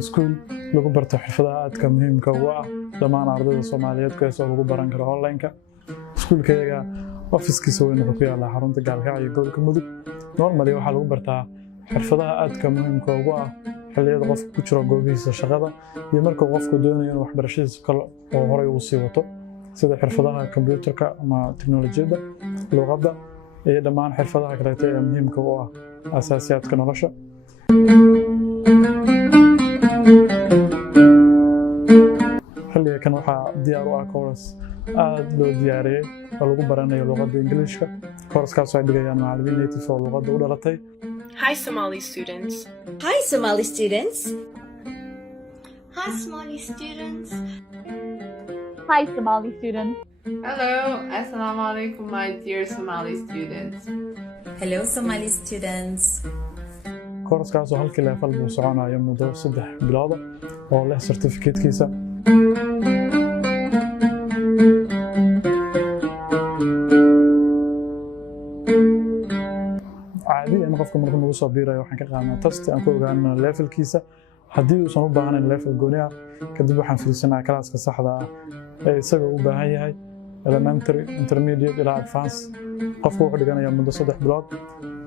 iskuul lagu barto xirfadaha aadka muhiimka ugu ah dhammaan ardayda Soomaaliyeed kuwaas oo lagu baran karo online-ka. Iskuulkayga ofiskiisa weyn wuxuu ku yaalaa xarunta Gaalkacyo iyo gobolka Mudug. Normally waxaa lagu bartaa xirfadaha aadka muhiimka ugu ah xilliyada qofku ku jiro goobihiisa shaqada iyo marka qofku doonayo inuu waxbarashadiisa kale oo horay u sii wato sida xirfadaha kombiyuutarka ama teknoolajiyadda, luqadda iyo dhammaan xirfadaha kale ee muhiimka u ah asaasiyaadka nolosha. xilliga kan waxaa diyaar u ah course aad loo diyaariyey oo lagu baranayo luqadda Ingiriiska. Course-kaas ay dhigayaan macallimiin native oo luqadda u dhalatay. Hi Somali students. Hi Somali students. Hi Somali students. Hi Somali students. Hello, Assalamu alaikum my dear Somali students. Hello Somali students. Course-kaas oo halkii level buu soconayo muddo 3 bilood oo leh certificate-kiisa. caadiyan qofka markuu nagu soo biirayo waxaan ka qaadnaa test aan ku ogaano levelkiisa. haddii uusan u baahnayn level gooni ah kadib waxaan fiirsanaa kalaaska saxda ah ee isaga u baahan yahay elementary, intermediate ilaa advance. qofku wuxuu dhiganayaa muddo 3 bilood.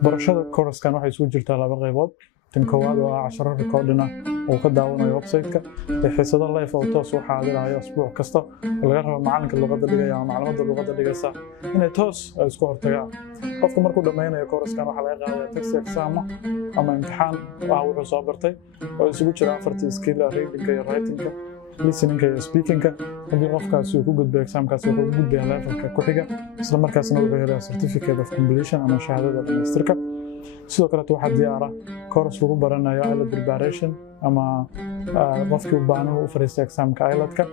barashada course-kan waxay isugu jirtaa 2 qaybood. tan koowaad oo ah casharo recording ah oo ka daawanayo website-ka xiisado live oo toos u xaadirayo usbuuc kasta oo laga rabo macalinka luqadda dhigaya ama macluumaadda luqadda dhigaysa inay toos isku hortagaan. qofka markuu dhammaynayo course-kan waxaa laga qaadayaa test exam ama imtixaan wuxuu soo bartay oo isugu jira 4 skill reading-ka iyo writing-ka, listening-ka iyo speaking-ka. haddii qofkaasi uu ku gudbo exam-kaasi wuxuu u gudbayaa levelka ku xiga isla markaasna wuxuu helayaa certificate of completion ama shahaadada dhamaystirka. sidoo kale waxaa diyaar ah course lagu baranayo IELTS preparation ama qofkii u baahan u fariistay examka IELTS-ka.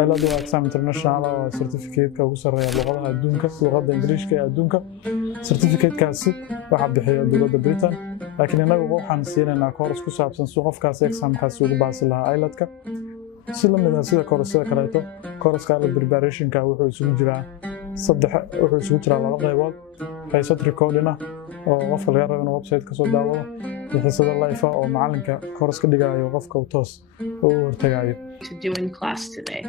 IELTS waa exam international oo certificate-ka ugu sarreeya luqadaha adduunka, luqadda Ingiriiska ee adduunka. certificate-kaasi waxaa bixiya dowladda Britain, laakiin inagu waxaan siinaynaa course ku saabsan si qofkaasi examkaasi ugu baasi lahaa IELTS-ka. si la mid ah sida course-yada kaleeto, course-ka IELTS preparation-ka wuxuu isugu jiraa 2 qaybood. xiisad recording ah oo qofka laga rabo inuu website ka soo daawado iyo xiisado live ah oo macalinka course ka dhigayo qofka uu toos u hortagayo. To do in class today.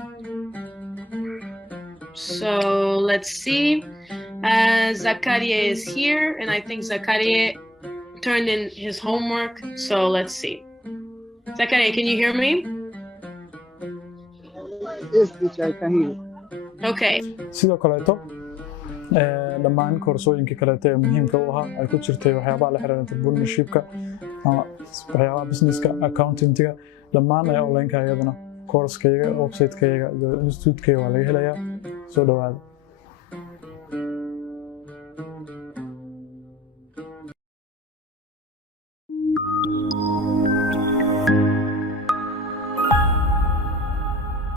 So let's see. Zakaria is here, and I think Zakaria turned in his homework. So let's see. Zakaria, can you hear me? Yes, teacher, I can hear you. Okay. sidoo kaleeto dhammaan koorsooyinka kaleeto ee muhiimka u ahaa ay ku jirtay waxyaabaha la xiriira entrepreneurship-ka ama waxyaabaha business-ka, accounting-ka, dhammaan online-ka iyadana course-kayga, website-kayga iyo institute-kayga waa laga helayaa. soo dhawaada.